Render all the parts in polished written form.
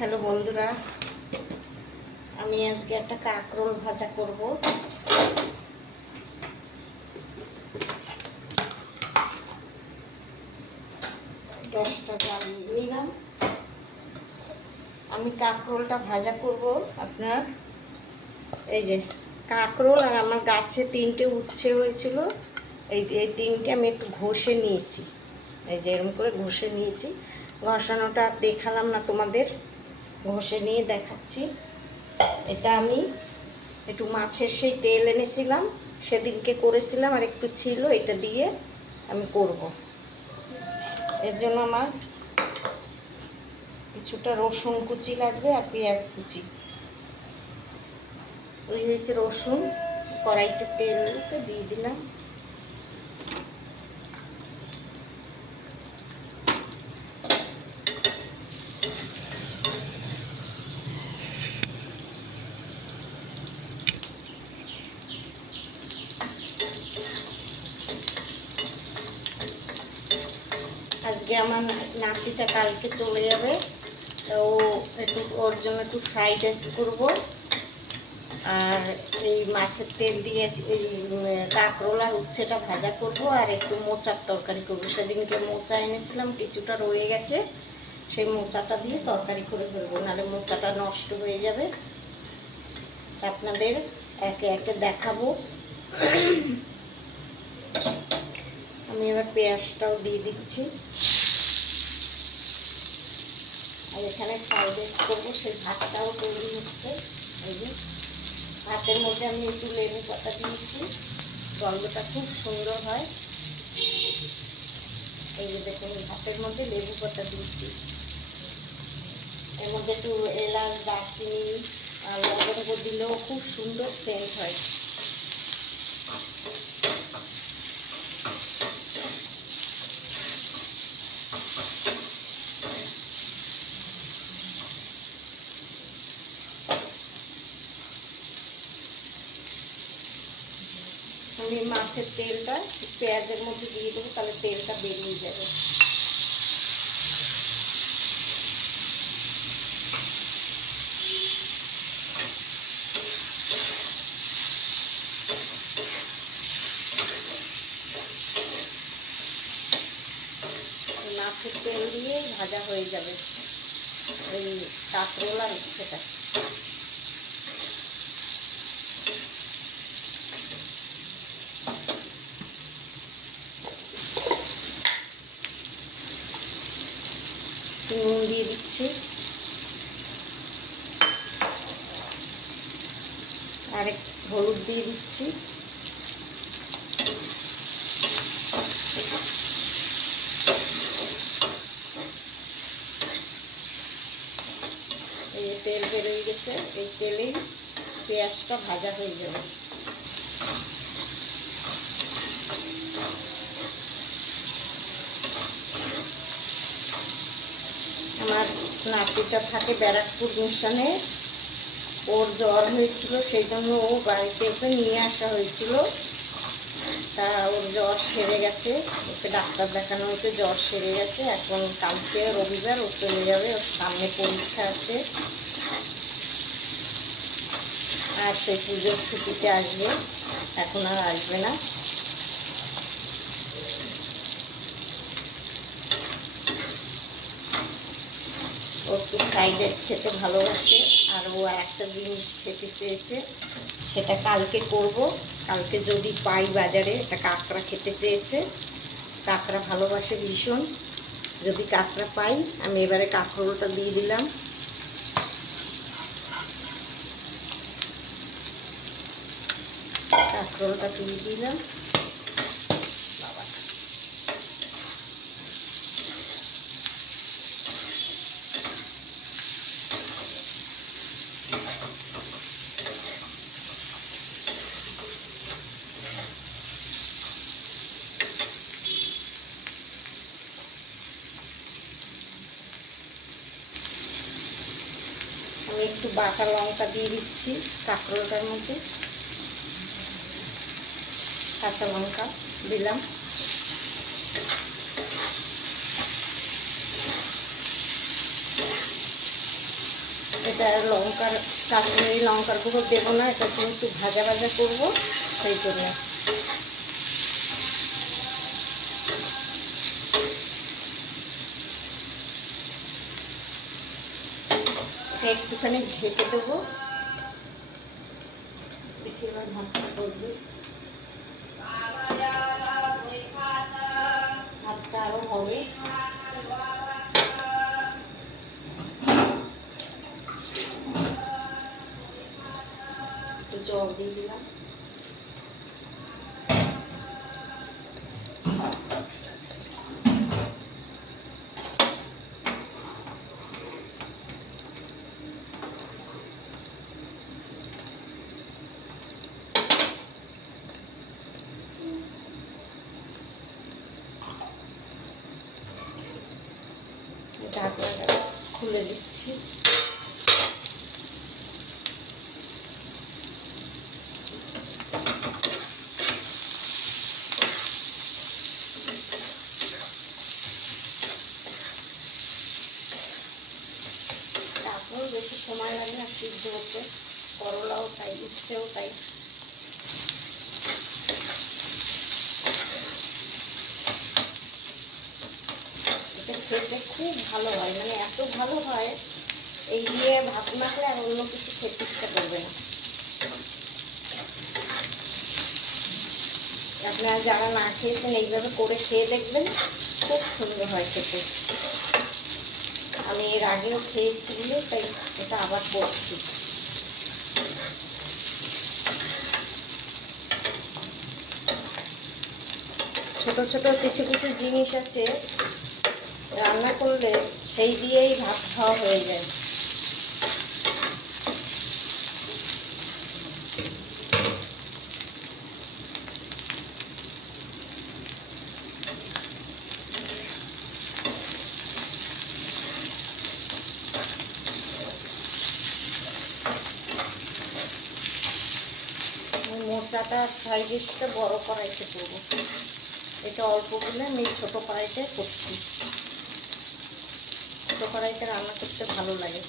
Hello বন্ধুরা, আমি আজকে একটা কাঁকরোল ভাজা করব। গ্যাসটা জ্বালিয়ে নিলাম। আমি কাঁকরোলটা ভাজা করব। আপনার এই যে কাঁকরোল, আর আমার গাছে 3টে উচ্ছে হয়েছিল। এই এই 3টে আমি একটু ঘষে নিয়েছি। এই যে এরকম করে ঘষে নিয়েছি। ঘষানোটা দেখালাম না তোমাদের, ঘষে নিয়ে দেখাচ্ছি। এটা আমি একটু মাছের সেই তেল এনেছিলাম, সেদিনকে করেছিলাম, আর একটু ছিল, এটা দিয়ে আমি করব। এর জন্য আমার কিছুটা রসুন কুচি লাগবে আর পেঁয়াজ কুচি। ওই হয়েছে রসুন, কড়াইতে তেল হয়েছে, দিয়ে দিলাম। আজকে আমার নাতিটা কালকে চলে যাবে, ও একটু ওর জন্য একটু ফ্রাইড রাইস করবো। আর এই মাছের তেল দিয়ে এই কাঁকরোল আর উচ্ছেটা ভাজা করব, আর একটু মোচার তরকারি করবো। সেদিনকে মোচা এনেছিলাম, কিছুটা রয়ে গেছে, সেই মোচাটা দিয়ে তরকারি করে ফেলবো, নাহলে মোচাটা নষ্ট হয়ে যাবে। আপনাদের একে একে দেখাবো। আমি এবার পেঁয়াজটাও দিয়ে দিচ্ছি। আর এখানে ফ্রাইড রাইস করবো, সেই ভাতটাও তৈরি হচ্ছে। এই যে ভাতের মধ্যে আমি একটু লেবু পাতা দিয়েছি, গন্ধটা খুব সুন্দর হয়। এই যে দেখুন, ভাতের মধ্যে লেবু পাতা দিয়েছি। এর মধ্যে একটু এলাচ, দারচিনি আর লবঙ্গ দিলেও খুব সুন্দর সেন্ট হয়। আমি মাছের তেলটা পেঁয়াজের মধ্যে দিয়ে দেবো, তাহলে তেলটা বেরিয়ে যাবে। মাছের তেল দিয়ে ভাজা হয়ে যাবে এই কাঁকরোল আর উচ্ছেটা। নুন দিয়ে দিচ্ছি, আর একটু হলুদ দিয়ে দিচ্ছি। এই তেল বেরোয় গেছে, এই তেলেই পেঁয়াজটা ভাজা হয়ে যাবে। আমার নাতিটা থাকে ব্যারাকপুর মিশনে, ওর জ্বর হয়েছিল, সেই জন্য ও বাড়িতে ওকে নিয়ে আসা হয়েছিল। তা ওর জ্বর সেরে গেছে, ওকে ডাক্তার দেখানো হয়েছে, জ্বর সেরে গেছে। এখন কালকে রবিবার ও চলে যাবে, ওর সামনে পরীক্ষা আছে, আর সেই পুজোর ছুটিতে আসবে, এখন আর আসবে না। ও একটু ফ্রাইড রাইস খেতে ভালোবাসে, আর ও একটা জিনিস খেতে চেয়েছে, সেটা কালকে করব। কালকে যদি পাই বাজারে, একটা কাঁকড়া খেতে চেয়েছে, কাঁকড়া ভালোবাসে ভীষণ। যদি কাঁকড়া পাই, আমি এবারে কাঁকরোলটা দিয়ে দিলাম। কাঁকরোলটা তুলে দিলাম। আমি একটু বাটা লঙ্কা দিয়ে দিচ্ছি কাঁকরোলটার মধ্যে, কাঁচা লঙ্কা দিলাম। এটা লঙ্কার কাশ্মীরি লঙ্কার গুঁড়ো দেবো না, এটা একটু ভাজা ভাজা করবো, সেই জন্য। একটুখানি ঢেকে দেবো, দেখি এবার ভাতটা করবে। ভাতটা আরও হবে। একটু জল দিয়ে দিলাম। ঢাকনাটা খুলে দিচ্ছি। তারপর বেশি সময় লাগে না সিদ্ধ হতে, করলাও তাই, উচ্ছেও তাই। এটা খেতে খুব ভালো হয়, মানে এত ভালো হয়, এই দিয়ে ভাত মাখলে আর অন্য কিছু খেতে ইচ্ছা করবে না। আপনারা যারা না খেয়েছেন এইভাবে করে খেয়ে দেখবেন, খুব সুন্দর হয় খেতে। আমি এর আগেও খেয়েছি বলে তাই এটা আবার করছি। ছোট ছোট কিছু কিছু জিনিস আছে রান্না করলে সেই দিয়েই ভাত খাওয়া হয়ে যায়। মোচাটা ফ্রাই ডিশটা বড় কড়াইতে করবো, এটা অল্প বলে আমি ছোটো কড়াইতে করছি। ছোটো কড়াইতে রান্না করতে ভালো লাগে।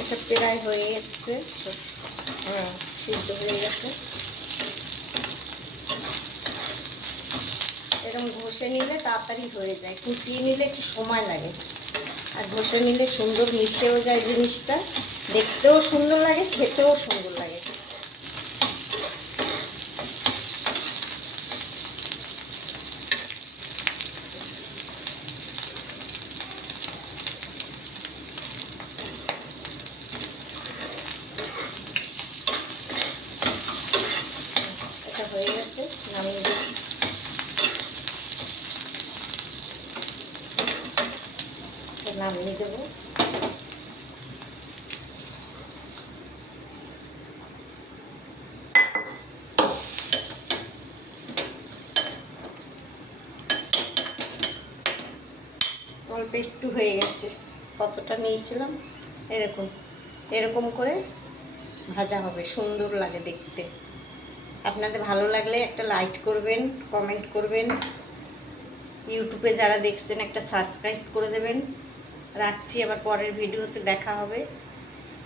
এটা প্রায় হয়ে এসছে, হ্যাঁ সিদ্ধ হয়ে গেছে। এরকম ঘষে নিলে তাড়াতাড়ি হয়ে যায়, কুচিয়ে নিলে একটু সময় লাগে, আর ঘষে নিলে সুন্দর মিশেও যায় জিনিসটা, দেখতেও সুন্দর লাগে, খেতেও সুন্দর লাগে। এটা হয়ে গেছে, নামিয়ে দিই। নামিয়ে দেবো। অল্প একটু হয়ে গেছে, কতটা নিয়েছিলাম। এই দেখুন, এরকম করে ভাজা হবে, সুন্দর লাগে দেখতে। আপনাদের ভালো লাগলে একটা লাইক করবেন, কমেন্ট করবেন, ইউটিউবে যারা দেখছেন একটা সাবস্ক্রাইব করে দেবেন। রাখছি, আবার পরের ভিডিওতে দেখা হবে।